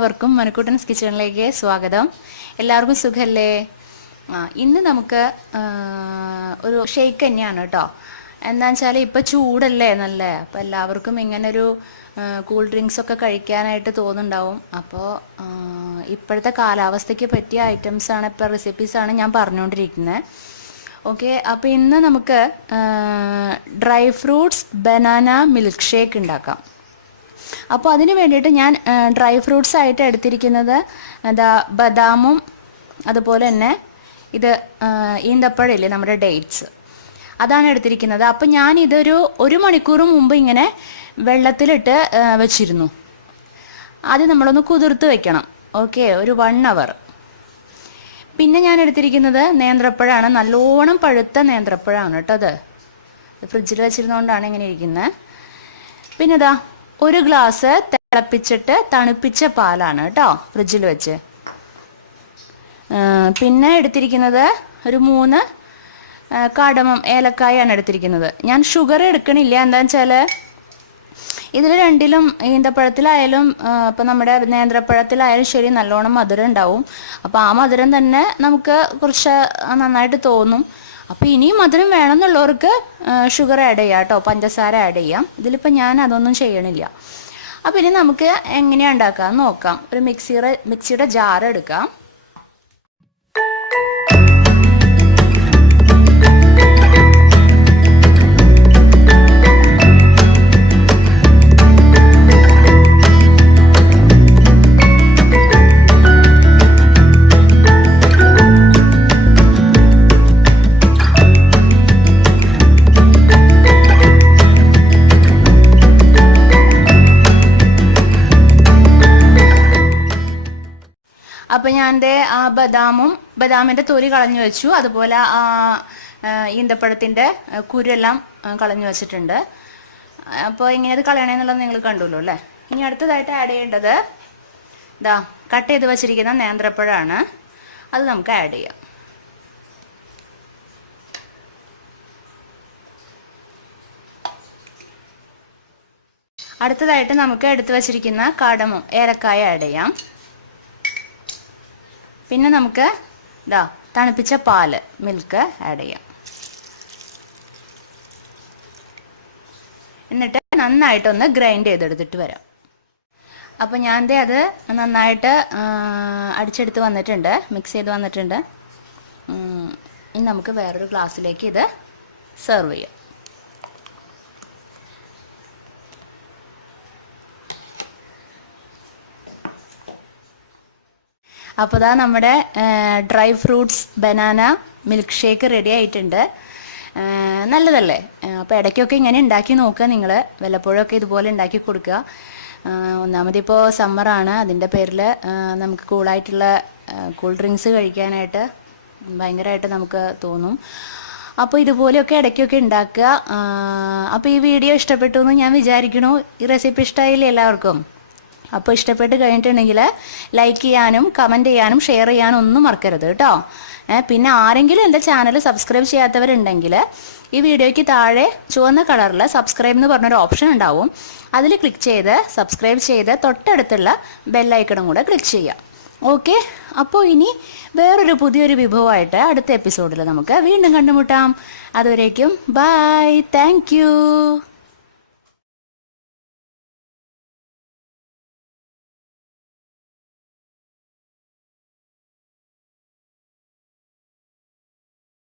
എല്ലാവർക്കും മനുക്കുട്ടൻസ് കിച്ചണിലേക്ക് സ്വാഗതം. എല്ലാവർക്കും സുഖല്ലേ? ഇന്ന് നമുക്ക് ഒരു ഷേക്ക് തന്നെയാണ് കേട്ടോ. എന്താണെന്ന് വെച്ചാൽ ഇപ്പോൾ ചൂടല്ലേ നല്ല, അപ്പോൾ എല്ലാവർക്കും ഇങ്ങനൊരു കൂൾ ഡ്രിങ്ക്സൊക്കെ കഴിക്കാനായിട്ട് തോന്നുന്നുണ്ടാവും. അപ്പോൾ ഇപ്പോഴത്തെ കാലാവസ്ഥയ്ക്ക് പറ്റിയ ഐറ്റംസാണ്, ഇപ്പോൾ റെസിപ്പീസാണ് ഞാൻ പറഞ്ഞുകൊണ്ടിരിക്കുന്നത്. ഓക്കെ, അപ്പോൾ ഇന്ന് നമുക്ക് dry fruits banana milk shake ഉണ്ടാക്കാം. അപ്പോൾ അതിന് വേണ്ടിയിട്ട് ഞാൻ ഡ്രൈ ഫ്രൂട്ട്സ് ആയിട്ട് എടുത്തിരിക്കുന്നത് ബദാമും അതുപോലെ തന്നെ ഇത് ഈന്തപ്പഴമില്ലേ നമ്മുടെ ഡേറ്റ്സ്, അതാണ് എടുത്തിരിക്കുന്നത്. അപ്പം ഞാൻ ഇതൊരു 1 മണിക്കൂർ മുമ്പ് ഇങ്ങനെ വെള്ളത്തിലിട്ട് വെച്ചിരുന്നു. ആദ്യം നമ്മളൊന്ന് കുതിർത്ത് വെക്കണം. ഓക്കെ, ഒരു 1 അവർ. പിന്നെ ഞാൻ എടുത്തിരിക്കുന്നത് നേന്ത്രപ്പഴമാണ്, നല്ലോണം പഴുത്ത നേന്ത്രപ്പഴമാണ് കേട്ടോ. അത് ഫ്രിഡ്ജിൽ വെച്ചിരുന്നതുകൊണ്ടാണ് ഇങ്ങനെ ഇരിക്കുന്നത്. പിന്നെ ഇതാ 1 ഗ്ലാസ് തിളപ്പിച്ചിട്ട് തണുപ്പിച്ച പാലാണ് കേട്ടോ, ഫ്രിഡ്ജിൽ വെച്ച്. പിന്നെ എടുത്തിരിക്കുന്നത് ഒരു 3 കാർഡമം ഏലക്കായാണ് എടുത്തിരിക്കുന്നത്. ഞാൻ ഷുഗർ എടുക്കണില്ല, എന്താണെന്ന് വെച്ചാൽ ഇതിൽ രണ്ടിലും ഈന്തപ്പഴത്തിലായാലും ഇപ്പം നമ്മുടെ നേന്ത്രപ്പഴത്തിലായാലും ശരി നല്ലോണം മധുരം ഉണ്ടാവും. അപ്പോൾ ആ മധുരം തന്നെ നമുക്ക് കുറച്ച് നന്നായിട്ട് തോന്നും. അപ്പോൾ ഇനിയും മധുരം വേണമെന്നുള്ളവർക്ക് ഷുഗർ ആഡ് ചെയ്യാം കേട്ടോ, പഞ്ചസാര ആഡ് ചെയ്യാം. ഇതിലിപ്പോൾ ഞാൻ അതൊന്നും ചെയ്യണില്ല. അപ്പോൾ ഇനി നമുക്ക് എങ്ങനെയാണ് ഉണ്ടാക്കാമെന്ന് നോക്കാം. ഒരു മിക്സിയുടെ ജാർ എടുക്കാം. അപ്പോൾ ഞാൻ ആ ബദാമിൻ്റെ തൊലി കളഞ്ഞു വെച്ചു, അതുപോലെ ഈന്തപ്പഴത്തിൻ്റെ കുരെല്ലാം കളഞ്ഞു വെച്ചിട്ടുണ്ട്. അപ്പോൾ ഇങ്ങനെ അത് കളയണമെന്നുള്ളത് നിങ്ങൾ കണ്ടുല്ലോ അല്ലേ. ഇനി അടുത്തതായിട്ട് ആഡ് ചെയ്യേണ്ടത് കട്ട് ചെയ്ത് വെച്ചിരിക്കുന്ന നേന്ത്രപ്പഴമാണ്. അത് നമുക്ക് ആഡ് ചെയ്യാം. അടുത്തതായിട്ട് നമുക്ക് എടുത്തു വെച്ചിരിക്കുന്ന കാർഡമം ഏലക്കായ ആഡ് ചെയ്യാം. പിന്നെ നമുക്ക് തണുപ്പിച്ച പാല് മിൽക്ക് ആഡ് ചെയ്യാം. എന്നിട്ട് നന്നായിട്ടൊന്ന് ഗ്രൈൻഡ് ചെയ്തെടുത്തിട്ട് വരാം. അപ്പോൾ ഞാൻ അത് നന്നായിട്ട് അടിച്ചെടുത്ത് വന്നിട്ടുണ്ട്, മിക്സ് ചെയ്ത് വന്നിട്ടുണ്ട്. ഇനി നമുക്ക് വേറൊരു ഗ്ലാസ്സിലേക്ക് ഇത് സെർവ് ചെയ്യാം. അപ്പോൾ നമ്മുടെ dry fruits banana milk shake ready ആയിട്ടുണ്ട്. നല്ലതല്ലേ? അപ്പോൾ ഇടയ്ക്കൊക്കെ ഇങ്ങനെ ഉണ്ടാക്കി നോക്കുക നിങ്ങൾ, വല്ലപ്പോഴൊക്കെ ഇതുപോലെ ഉണ്ടാക്കി കൊടുക്കുക. ഒന്നാമതിപ്പോൾ സമ്മറാണ്, അതിൻ്റെ പേരിൽ നമുക്ക് കൂളായിട്ടുള്ള കൂൾ ഡ്രിങ്ക്സ് കഴിക്കാനായിട്ട് ഭയങ്കരമായിട്ട് നമുക്ക് തോന്നും. അപ്പോൾ ഇതുപോലെയൊക്കെ ഇടയ്ക്കൊക്കെ ഉണ്ടാക്കുക. അപ്പോൾ ഈ വീഡിയോ ഇഷ്ടപ്പെട്ടു എന്ന് ഞാൻ വിചാരിക്കണു. ഈ റെസിപ്പി ഇഷ്ടമായില്ലേ എല്ലാവർക്കും? അപ്പോൾ ഇഷ്ടപ്പെട്ട് കഴിഞ്ഞിട്ടുണ്ടെങ്കിൽ ലൈക്ക് ചെയ്യാനും കമൻറ്റ് ചെയ്യാനും ഷെയർ ചെയ്യാനും ഒന്നും മറക്കരുത് കേട്ടോ. പിന്നെ ആരെങ്കിലും എൻ്റെ ചാനൽ സബ്സ്ക്രൈബ് ചെയ്യാത്തവരുണ്ടെങ്കിൽ ഈ വീഡിയോയ്ക്ക് താഴെ ചുവന്ന കളറിൽ സബ്സ്ക്രൈബ് എന്ന് പറഞ്ഞൊരു ഓപ്ഷൻ ഉണ്ടാവും. അതിൽ ക്ലിക്ക് ചെയ്ത് സബ്സ്ക്രൈബ് ചെയ്ത് തൊട്ടടുത്തുള്ള ബെല്ലൈക്കണും കൂടെ ക്ലിക്ക് ചെയ്യാം. ഓക്കെ, അപ്പോൾ ഇനി വേറൊരു പുതിയൊരു വിഭവമായിട്ട് അടുത്ത എപ്പിസോഡിൽ നമുക്ക് വീണ്ടും കണ്ടുമുട്ടാം. അതുവരേക്കും ബൈ, താങ്ക് യു.